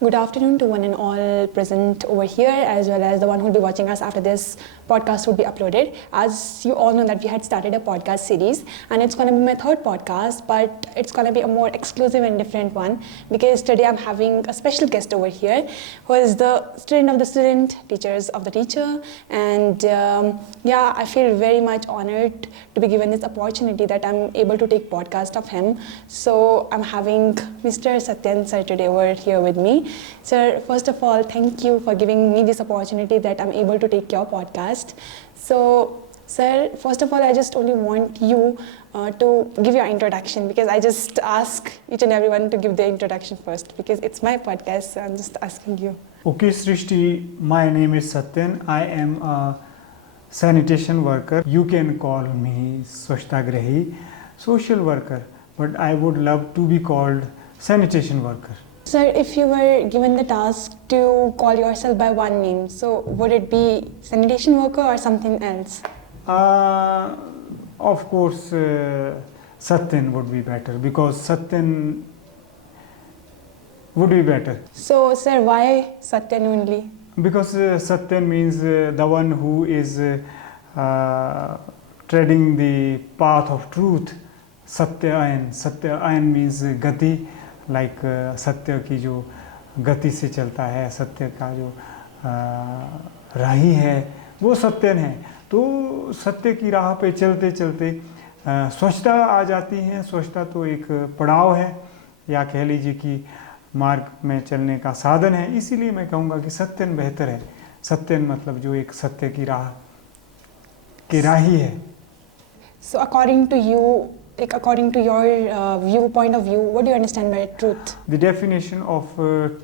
Good afternoon to one and all present over here, as well as the one who will be watching us after this podcast would be uploaded. As you all know that we had started a podcast series, and it's going to be my third podcast, but it's going to be a more exclusive and different one because today I'm having a special guest over here who is the student of the student, teachers of the teacher, and I feel very much honored to be given this opportunity that I'm able to take podcast of him. So I'm having Mr. Satyan sir today over here with me. Sir, first of all, thank you for giving me this opportunity that I'm able to take your podcast. So, sir, first of all, I just only want you to give your introduction because I just ask each and everyone to give their introduction first because it's my podcast, so I'm just asking you. Okay, Srishti, my name is Satyan. I am a sanitation worker. You can call me Swachhtagrahi, social worker, but I would love to be called sanitation worker. Sir, if you were given the task to call yourself by one name, so would it be sanitation worker or something else? Of course, Satyan would be better because Satyan would be better. So, sir, why Satyan only? Because Satyan means the one who is treading the path of truth. Satyayan means gati, like सत्य की जो गति से चलता है, सत्य का जो राही है वो सत्यन है. तो सत्य की राह पे चलते चलते स्वच्छता आ जाती है. स्वच्छता तो एक पड़ाव है या कह लीजिए कि मार्ग में चलने का साधन है. इसीलिए मैं कहूँगा कि सत्यन बेहतर है. सत्यन मतलब जो एक सत्य की राह की राही है. So according to you, like according to your viewpoint of view, what do you understand by truth? The definition of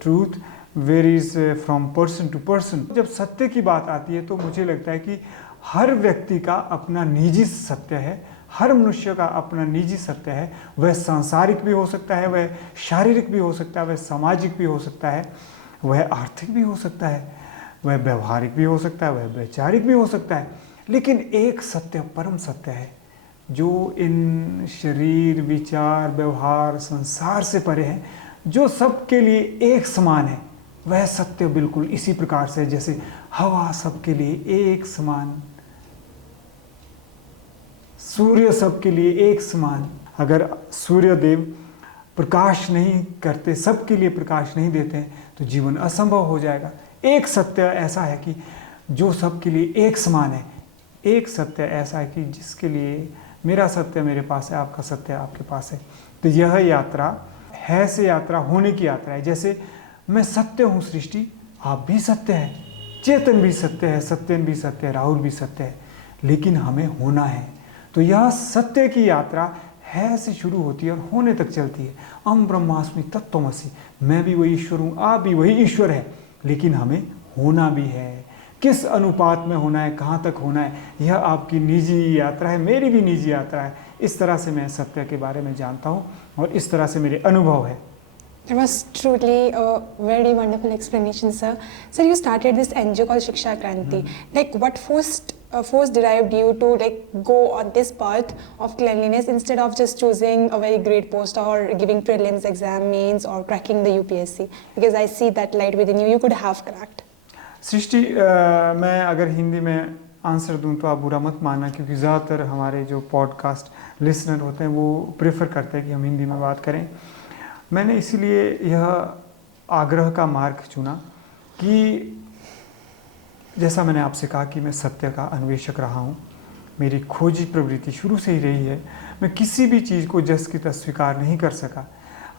truth varies from person to person. जब सत्य की बात आती है तो मुझे लगता है कि हर व्यक्ति का अपना निजी सत्य है. हर मनुष्य का अपना निजी सत्य है. वह सांसारिक भी हो सकता है, वह शारीरिक भी हो सकता है, वह सामाजिक भी हो सकता है, वह आर्थिक भी हो सकता है, वह व्यवहारिक भी हो सकता है, वह वैचारिक भी हो सकता है. लेकिन एक सत्य परम सत्य है जो इन शरीर, विचार, व्यवहार, संसार से परे है, जो सबके लिए एक समान है. वह सत्य बिल्कुल इसी प्रकार से जैसे हवा सबके लिए एक समान, सूर्य सबके लिए एक समान. अगर सूर्य देव प्रकाश नहीं करते, सबके लिए प्रकाश नहीं देते तो जीवन असंभव हो जाएगा. एक सत्य ऐसा है कि जो सबके लिए एक समान है. एक सत्य ऐसा है कि जिसके लिए मेरा सत्य मेरे पास है, आपका सत्य आपके पास है. तो यह यात्रा है से यात्रा होने की यात्रा है. जैसे मैं सत्य हूँ सृष्टि, आप भी सत्य है, चेतन भी सत्य है, सत्यन भी सत्य है, राहुल भी सत्य है, लेकिन हमें होना है. तो यह सत्य की यात्रा है से शुरू होती है और होने तक चलती है. अहम ब्रह्मास्मि तत्त्वमसि, मैं भी वही ईश्वर हूँ, आप भी वही ईश्वर है, लेकिन हमें होना भी है. किस अनुपात में होना है, कहाँ तक होना है, यह आपकी निजी यात्रा है, मेरी भी निजी यात्रा है. इस तरह से मैं सत्य के बारे में जानता हूँ और इस तरह से मेरे अनुभव है. That was truly a very wonderful explanation, sir. Sir, you started this NGO called Shiksha Kranti. Like, what force derived you to like go on this path of cleanliness instead of just choosing a very great post or giving prelims exam, mains, or cracking the UPSC? Because I see that light within you. You could have cracked. सृष्टि, मैं अगर हिंदी में answer दूं तो आप बुरा मत मानना, क्योंकि ज़्यादातर हमारे जो पॉडकास्ट लिसनर होते हैं वो प्रेफर करते हैं कि हम हिंदी में बात करें. मैंने इसीलिए यह आग्रह का मार्ग चुना कि जैसा मैंने आपसे कहा कि मैं सत्य का अन्वेषक रहा हूँ. मेरी खोजी प्रवृत्ति शुरू से ही रही है. मैं किसी भी चीज़ को जस की तस स्वीकार नहीं कर सका.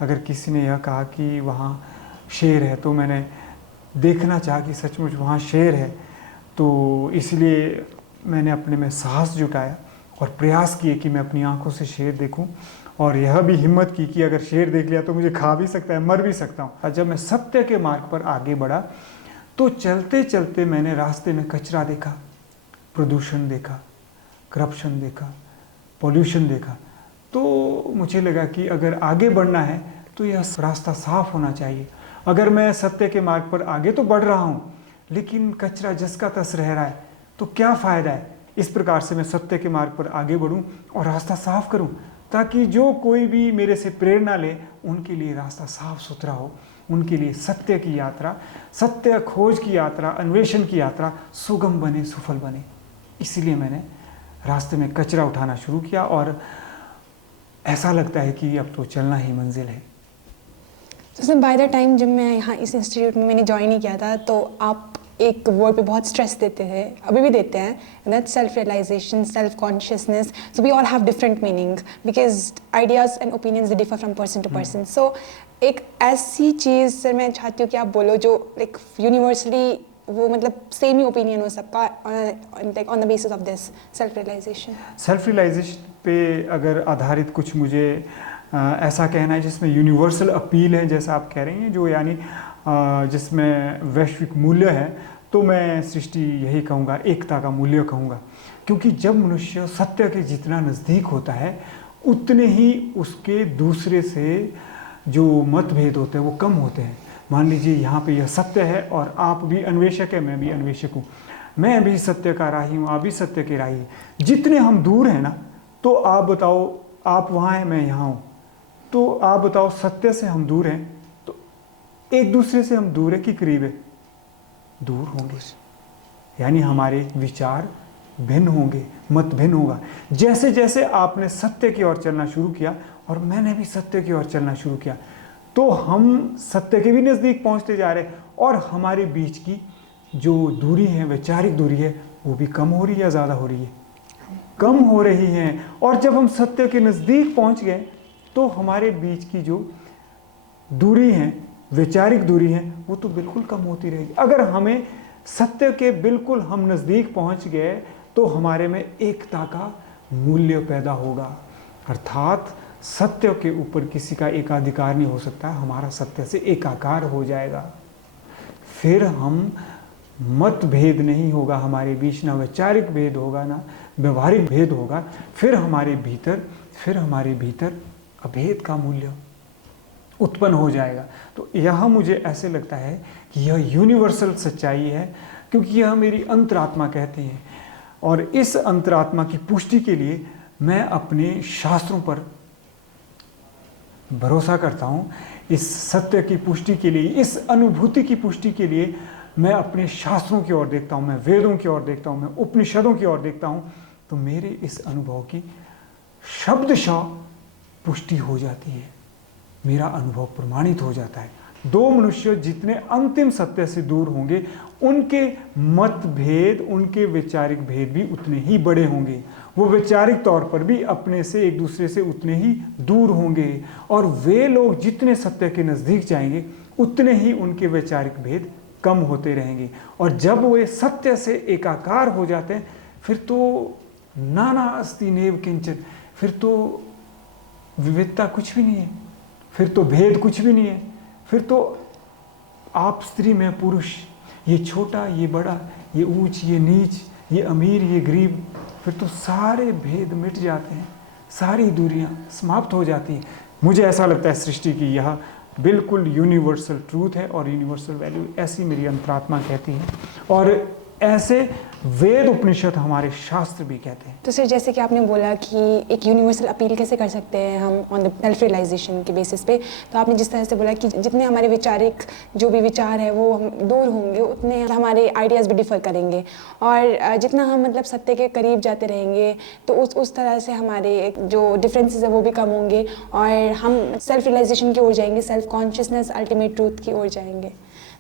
अगर किसी ने यह कहा कि वहाँ शेर है तो मैंने देखना चाहा कि सचमुच वहाँ शेर है. तो इसलिए मैंने अपने में साहस जुटाया और प्रयास किए कि मैं अपनी आंखों से शेर देखूं, और यह भी हिम्मत की कि अगर शेर देख लिया तो मुझे खा भी सकता है, मर भी सकता हूँ. और जब मैं सत्य के मार्ग पर आगे बढ़ा तो चलते चलते मैंने रास्ते में कचरा देखा, प्रदूषण देखा, करप्शन देखा, पॉल्यूशन देखा. तो मुझे लगा कि अगर आगे बढ़ना है तो यह रास्ता साफ होना चाहिए. अगर मैं सत्य के मार्ग पर आगे तो बढ़ रहा हूँ लेकिन कचरा जस का तस रह रहा है तो क्या फ़ायदा है. इस प्रकार से मैं सत्य के मार्ग पर आगे बढ़ूँ और रास्ता साफ करूँ ताकि जो कोई भी मेरे से प्रेरणा ले उनके लिए रास्ता साफ सुथरा हो. उनके लिए सत्य की यात्रा, सत्य खोज की यात्रा, अन्वेषण की यात्रा सुगम बने, सफल बने। इसीलिए मैंने रास्ते में कचरा उठाना शुरू किया और ऐसा लगता है कि अब तो चलना ही मंजिल है। तो सर बाय द टाइम जब मैं यहाँ इस इंस्टीट्यूट में मैंने ज्वाइन ही किया था, तो आप एक वर्ड पे बहुत स्ट्रेस देते थे, अभी भी देते हैं, that self realisation, self consciousness. So we all have different meaning because ideas and opinions differ from person to person. So एक ऐसी चीज़ सर मैं चाहती हूँ कि आप बोलो जो लाइक यूनिवर्सली वो मतलब सेम ही ओपिनियन हो सबका, like on the basis of this self realisation. Self realization पे अगर आधारित कुछ मुझे ऐसा कहना है जिसमें यूनिवर्सल अपील है, जैसा आप कह रही हैं, जो यानी जिसमें वैश्विक मूल्य है, तो मैं सृष्टि यही कहूँगा, एकता का मूल्य कहूँगा। क्योंकि जब मनुष्य सत्य के जितना नज़दीक होता है उतने ही उसके दूसरे से जो मतभेद होते हैं वो कम होते हैं। मान लीजिए यहाँ पे यह सत्य है और आप भी अन्वेषक है, मैं भी अन्वेषक हूँ, मैं भी सत्य का राही हूँ, आप भी सत्य के राही हैं। जितने हम दूर हैं ना, तो आप बताओ, आप वहाँ हैं, मैं यहाँ हूँ, तो आप बताओ सत्य से हम दूर हैं तो एक दूसरे से हम दूर है कि करीब है? दूर होंगे। यानी हमारे विचार भिन्न होंगे, मत भिन्न होगा। जैसे जैसे आपने सत्य की ओर चलना शुरू किया और मैंने भी सत्य की ओर चलना शुरू किया, तो हम सत्य के भी नज़दीक पहुंचते जा रहे हैं और हमारे बीच की जो दूरी है, वैचारिक दूरी है, वो भी कम हो रही है या ज़्यादा हो रही है? कम हो रही है। और जब हम सत्य के नज़दीक पहुंच गए तो हमारे बीच की जो दूरी है, वैचारिक दूरी है, वो तो बिल्कुल कम होती रहेगी। अगर हमें सत्य के बिल्कुल हम नज़दीक पहुंच गए तो हमारे में एकता का मूल्य पैदा होगा। अर्थात सत्य के ऊपर किसी का एकाधिकार नहीं हो सकता, हमारा सत्य से एकाकार हो जाएगा। फिर हम मतभेद नहीं होगा हमारे बीच, ना वैचारिक भेद होगा, ना व्यवहारिक भेद होगा। फिर हमारे भीतर अभेद का मूल्य उत्पन्न हो जाएगा। तो यह मुझे ऐसे लगता है कि यह यूनिवर्सल सच्चाई है, क्योंकि यह मेरी अंतरात्मा कहती है। और इस अंतरात्मा की पुष्टि के लिए मैं अपने शास्त्रों पर भरोसा करता हूँ। इस सत्य की पुष्टि के लिए, इस अनुभूति की पुष्टि के लिए मैं अपने शास्त्रों की ओर देखता हूँ, मैं वेदों की ओर देखता हूँ, मैं उपनिषदों की ओर देखता हूँ। तो मेरे इस अनुभव की शब्दशः पुष्टि हो जाती है, मेरा अनुभव प्रमाणित हो जाता है। दो मनुष्य जितने अंतिम सत्य से दूर होंगे, उनके मतभेद, उनके वैचारिक भेद भी उतने ही बड़े होंगे। वो वैचारिक तौर पर भी अपने से, एक दूसरे से उतने ही दूर होंगे। और वे लोग जितने सत्य के नज़दीक जाएंगे उतने ही उनके वैचारिक भेद कम होते रहेंगे। और जब वे सत्य से एकाकार हो जाते हैं, फिर तो नाना अस्ति नैव किंचन, फिर तो विविधता कुछ भी नहीं है, फिर तो भेद कुछ भी नहीं है। फिर तो आप स्त्री में पुरुष, ये छोटा ये बड़ा, ये ऊंच ये नीच, ये अमीर ये गरीब, फिर तो सारे भेद मिट जाते हैं, सारी दूरियां समाप्त हो जाती हैं। मुझे ऐसा लगता है सृष्टि की यह बिल्कुल यूनिवर्सल ट्रूथ है और यूनिवर्सल वैल्यू, ऐसी मेरी अंतरात्मा कहती है और ऐसे वेद उपनिषद हमारे शास्त्र भी कहते हैं। तो सर जैसे कि आपने बोला कि एक यूनिवर्सल अपील कैसे कर सकते हैं हम ऑन द सेल्फ रियलाइजेशन के बेसिस पे, तो आपने जिस तरह से बोला कि जितने हमारे वैचारिक जो भी विचार है वो हम दूर होंगे, उतने हमारे आइडियाज़ भी डिफर करेंगे। और जितना हम मतलब सत्य के करीब जाते रहेंगे तो उस तरह से हमारे जो डिफरेंसेस है वो भी कम होंगे और हम सेल्फ रियलाइजेशन की ओर जाएंगे, सेल्फ कॉन्शियसनेस, अल्टीमेट ट्रूथ की ओर जाएंगे।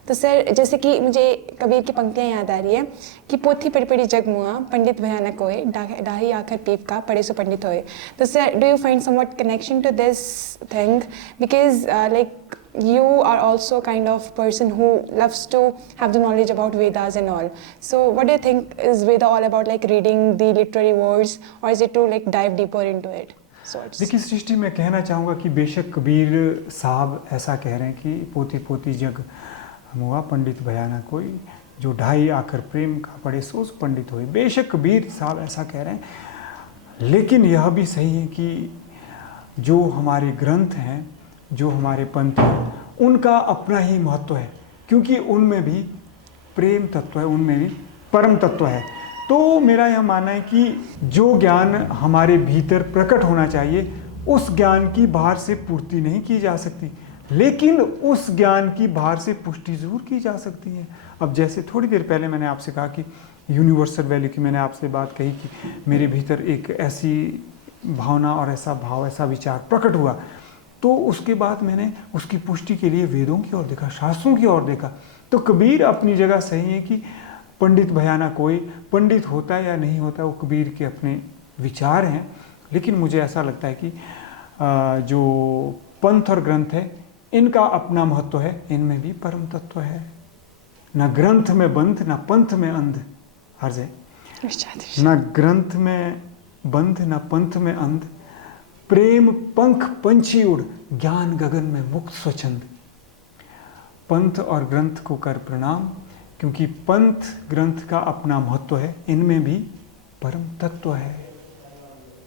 तो सर जैसे कि मुझे कबीर की पंक्तियाँ याद आ रही है कि पोथी पढ़ी पढ़ी जग मुआ, पंडित भयानक होए, डाही आखर पीप का पढ़े सो पंडित होए। तो sir do you find something connection to this thing, because like you are also kind of person who loves to have the knowledge about Vedas and all. So what do you think, is Veda all about like reading the literary words or is it to like dive deeper into it? देखिए सृष्टि में कहना चाहूँगा कि बेशक कबीर साहब ऐसा कह रहे हैं कि पोती पोती जग मुआ, पंडित भयानक कोई, जो ढाई आखर प्रेम का पढ़े सो पंडित होए। बेशक कबीर साहब ऐसा कह रहे हैं, लेकिन यह भी सही है कि जो हमारे ग्रंथ हैं, जो हमारे पंथ हैं, उनका अपना ही महत्व है, क्योंकि उनमें भी प्रेम तत्व है, उनमें भी परम तत्व है। तो मेरा यह मानना है कि जो ज्ञान हमारे भीतर प्रकट होना चाहिए, उस ज्ञान की बाहर से पूर्ति नहीं की जा सकती। लेकिन उस ज्ञान की बाहर से पुष्टि जरूर की जा सकती है। अब जैसे थोड़ी देर पहले मैंने आपसे कहा कि यूनिवर्सल वैल्यू की मैंने आपसे बात कही कि मेरे भीतर एक ऐसी भावना और ऐसा भाव, ऐसा विचार प्रकट हुआ, तो उसके बाद मैंने उसकी पुष्टि के लिए वेदों की ओर देखा, शास्त्रों की ओर देखा। तो कबीर अपनी जगह सही है कि पंडित भयाना कोई, पंडित होता है या नहीं होता वो कबीर के अपने विचार हैं। लेकिन मुझे ऐसा लगता है कि जो पंथ और ग्रंथ है इनका अपना महत्व है, इनमें भी परम तत्व है। न ग्रंथ में बंध न पंथ में अंध, हर्ज है, न ग्रंथ में बंध न पंथ में अंध, प्रेम पंख पंछी उड़, ज्ञान गगन में मुक्त स्वच्छंद। पंथ और ग्रंथ को कर प्रणाम, क्योंकि पंथ ग्रंथ का अपना महत्व है, इनमें भी परम तत्व है।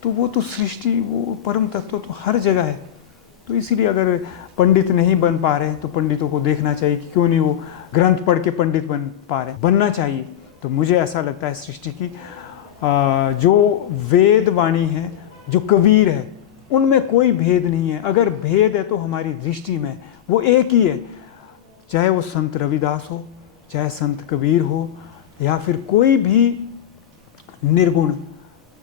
तो वो तो सृष्टि, वो परम तत्व तो हर जगह है। तो इसीलिए अगर पंडित नहीं बन पा रहे तो पंडितों को देखना चाहिए कि क्यों नहीं वो ग्रंथ पढ़ के पंडित बन पा रहे, बनना चाहिए। तो मुझे ऐसा लगता है सृष्टि की जो वेद वाणी है, जो कबीर है, उनमें कोई भेद नहीं है। अगर भेद है तो हमारी दृष्टि में वो एक ही है, चाहे वो संत रविदास हो, चाहे संत कबीर हो, या फिर कोई भी निर्गुण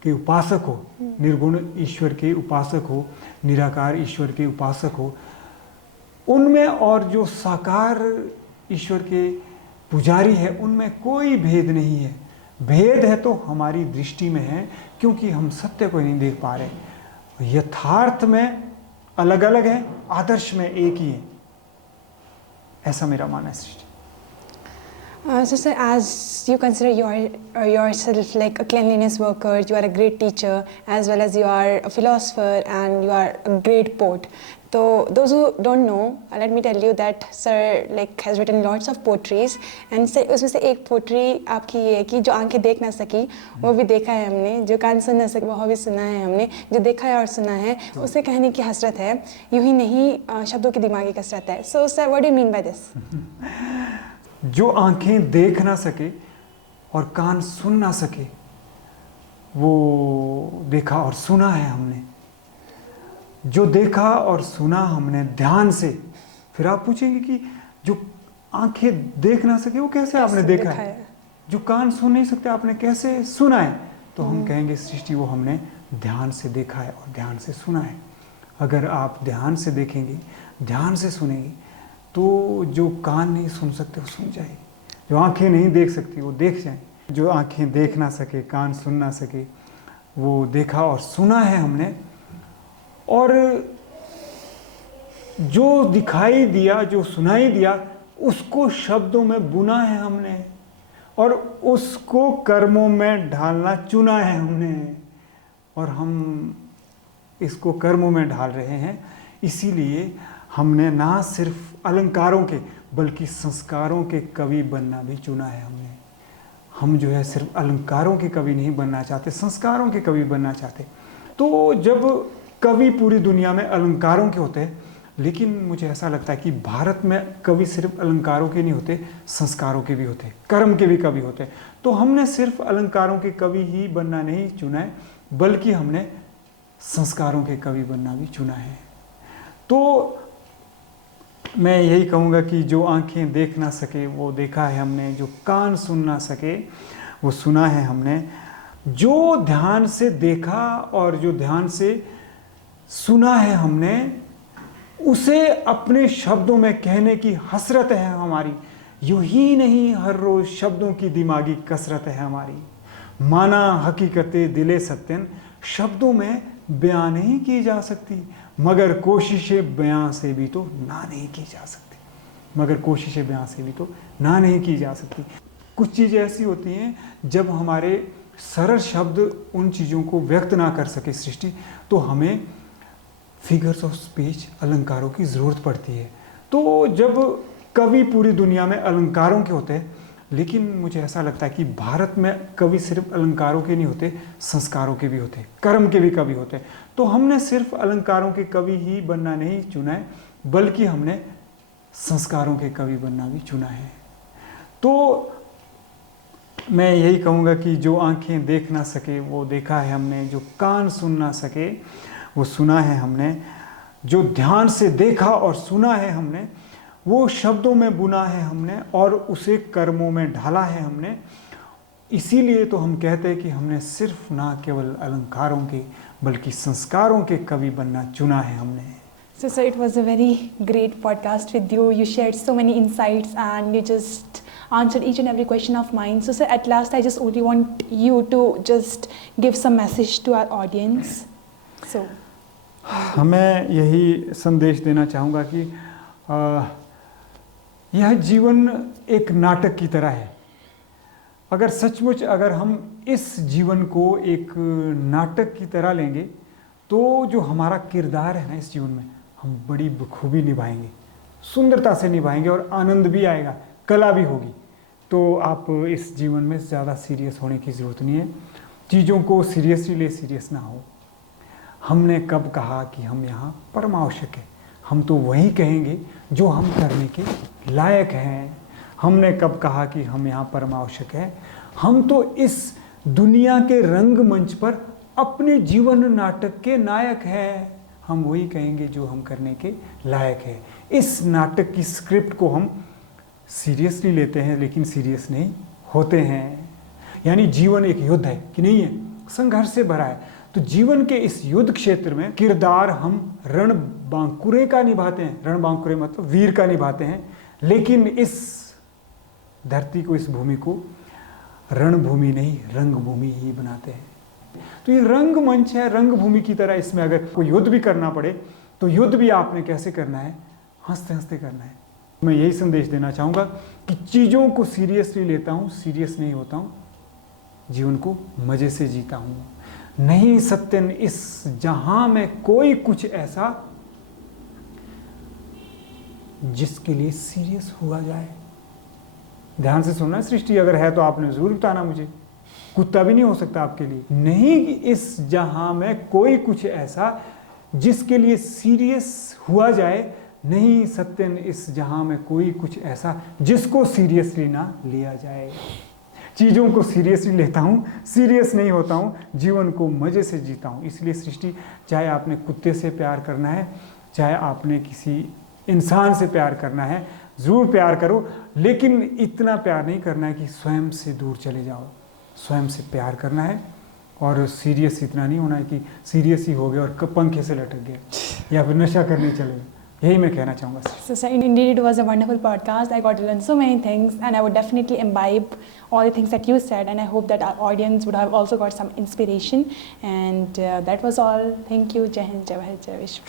के उपासक हो, निर्गुण ईश्वर के उपासक हो, निराकार ईश्वर के उपासक हो, उनमें और जो साकार ईश्वर के पुजारी है उनमें कोई भेद नहीं है। भेद है तो हमारी दृष्टि में है, क्योंकि हम सत्य को नहीं देख पा रहे। यथार्थ में अलग अलग है, आदर्श में एक ही है, ऐसा मेरा मानना है सृष्टि। So sir, as you consider yourself like a cleanliness worker, you are a great teacher, as well as you are a philosopher and you are a great poet. So those who don't know, let me tell you that sir like has written lots of poetries, and उसमें से एक pottery आपकी ये है कि जो आंखें देख ना सकी वो भी देखा है हमने, जो कान सुन ना सके वो भी सुना है हमने, जो देखा है और सुना है उसे कहने की हसरत है, यूं ही नहीं शब्दों की दिमागी कसरत है। So sir, what do you mean by this? जो आंखें देख ना सके और कान सुन ना सके वो देखा और सुना है हमने। जो देखा और सुना हमने ध्यान से। फिर आप पूछेंगे कि जो आंखें देख ना सके वो कैसे आपने देखा है, जो कान सुन नहीं सकते आपने कैसे सुना है? तो हम कहेंगे सृष्टि वो हमने ध्यान से देखा है और ध्यान से सुना है। अगर आप ध्यान से देखेंगे, ध्यान से सुनेंगे, तो जो कान नहीं सुन सकते वो सुन जाए, जो आंखें नहीं देख सकती वो देख जाए। जो आंखें देख ना सके, कान सुन ना सके, वो देखा और सुना है हमने। और जो दिखाई दिया, जो सुनाई दिया, उसको शब्दों में बुना है हमने और उसको कर्मों में ढालना चुना है हमने। और हम इसको कर्मों में ढाल रहे हैं। इसीलिए हमने ना सिर्फ अलंकारों के बल्कि संस्कारों के कवि बनना भी चुना है हमने। हम जो है सिर्फ अलंकारों के कवि नहीं बनना चाहते, संस्कारों के कवि बनना चाहते। तो जब कवि पूरी दुनिया में अलंकारों के होते हैं, लेकिन मुझे ऐसा लगता है कि भारत में कवि सिर्फ अलंकारों के नहीं होते, संस्कारों के भी होते, कर्म के भी कवि होते। तो हमने सिर्फ अलंकारों के कवि ही बनना नहीं चुना है, बल्कि हमने संस्कारों के कवि बनना भी चुना है। तो मैं यही कहूँगा कि जो आंखें देख ना सके वो देखा है हमने, जो कान सुन ना सके वो सुना है हमने, जो ध्यान से देखा और जो ध्यान से सुना है हमने, उसे अपने शब्दों में कहने की हसरत है हमारी। यूं ही नहीं हर रोज शब्दों की दिमागी कसरत है हमारी। माना हकीकतें दिले सत्यन शब्दों में बयां नहीं की जा सकती, मगर कोशिशें बयां से भी तो ना नहीं की जा सकती, मगर कोशिशें बयां से भी तो ना नहीं की जा सकती। कुछ चीज़ें ऐसी होती हैं जब हमारे सरल शब्द उन चीज़ों को व्यक्त ना कर सके सृष्टि, तो हमें फिगर्स ऑफ स्पीच, अलंकारों की ज़रूरत पड़ती है। तो जब कवि पूरी दुनिया में अलंकारों के होते हैं, लेकिन मुझे ऐसा लगता है कि भारत में कवि सिर्फ अलंकारों के नहीं होते, संस्कारों के भी होते, कर्म के भी कवि होते। तो हमने सिर्फ अलंकारों के कवि ही बनना नहीं चुना है, बल्कि हमने संस्कारों के कवि बनना भी चुना है। तो मैं यही कहूँगा कि जो आंखें देख ना सके वो देखा है हमने, जो कान सुन ना सके वो सुना है हमने, जो ध्यान से देखा और सुना है हमने, वो शब्दों में बुना है हमने और उसे कर्मों में ढाला है हमने। इसीलिए तो हम कहते हैं कि हमने सिर्फ ना केवल अलंकारों के बल्कि संस्कारों के कवि बनना चुना है हमने। So, sir, it was a very great podcast with you. You shared so many insights and you just answered each and every question of mine. So, sir, at last, I just only want you to just give some message to our audience. So, मैं यही संदेश देना चाहूँगा कि यह जीवन एक नाटक की तरह है। अगर सचमुच अगर हम इस जीवन को एक नाटक की तरह लेंगे तो जो हमारा किरदार है ना इस जीवन में, हम बड़ी बखूबी निभाएंगे, सुंदरता से निभाएंगे और आनंद भी आएगा, कला भी होगी। तो आप इस जीवन में ज़्यादा सीरियस होने की ज़रूरत नहीं है। चीज़ों को सीरियसली ले, सीरियस ना हो। हमने कब कहा कि हम यहाँ परमावश्यक है? हम तो वही कहेंगे जो हम करने के लायक हैं। हमने कब कहा कि हम यहाँ परमावश्यक है? हम तो इस दुनिया के रंगमंच पर अपने जीवन नाटक के नायक हैं। हम वही कहेंगे जो हम करने के लायक है। इस नाटक की स्क्रिप्ट को हम सीरियसली लेते हैं लेकिन सीरियस नहीं होते हैं। यानी जीवन एक युद्ध है कि नहीं है, संघर्ष से भरा है। तो जीवन के इस युद्ध क्षेत्र में किरदार हम रणबांकुरे का निभाते हैं। रणबांकुरे मतलब वीर का निभाते हैं, लेकिन इस धरती को, इस भूमि को रणभूमि नहीं रंगभूमि ही बनाते हैं। तो ये रंगमंच है, रंगभूमि की तरह। इसमें अगर कोई युद्ध भी करना पड़े तो युद्ध भी आपने कैसे करना है? हंसते हंसते करना है। मैं यही संदेश देना चाहूँगा कि चीज़ों को सीरियसली लेता हूँ, सीरियस नहीं होता हूँ, जीवन को मज़े से जीता हूँ। नहीं सत्यन इस जहां में कोई कुछ ऐसा जिसके लिए सीरियस हुआ जाए। ध्यान से सुनना, सृष्टि अगर है तो आपने जरूर बताना मुझे, कुत्ता भी नहीं हो सकता आपके लिए। नहीं इस जहां में कोई कुछ ऐसा जिसके लिए सीरियस हुआ जाए। नहीं सत्यन इस जहां में कोई कुछ ऐसा जिसको सीरियसली ना लिया जाए। चीज़ों को सीरियसली लेता हूँ, सीरियस नहीं होता हूँ, जीवन को मज़े से जीता हूँ। इसलिए सृष्टि, चाहे आपने कुत्ते से प्यार करना है, चाहे आपने किसी इंसान से प्यार करना है, ज़रूर प्यार करो, लेकिन इतना प्यार नहीं करना है कि स्वयं से दूर चले जाओ। स्वयं से प्यार करना है और सीरियस इतना नहीं होना है कि सीरियस ही हो गए और पंखे से लटक गए या फिर नशा करने चले गए। यही मैं कहना चाहूँगा। So, indeed, it was a wonderful podcast. I got to learn so many things, and I would definitely imbibe all the things that you said. And I hope that our audience would have also got some inspiration. And that was all. Thank you. Jai Hind, Jai Bharat, Jai Vishnu.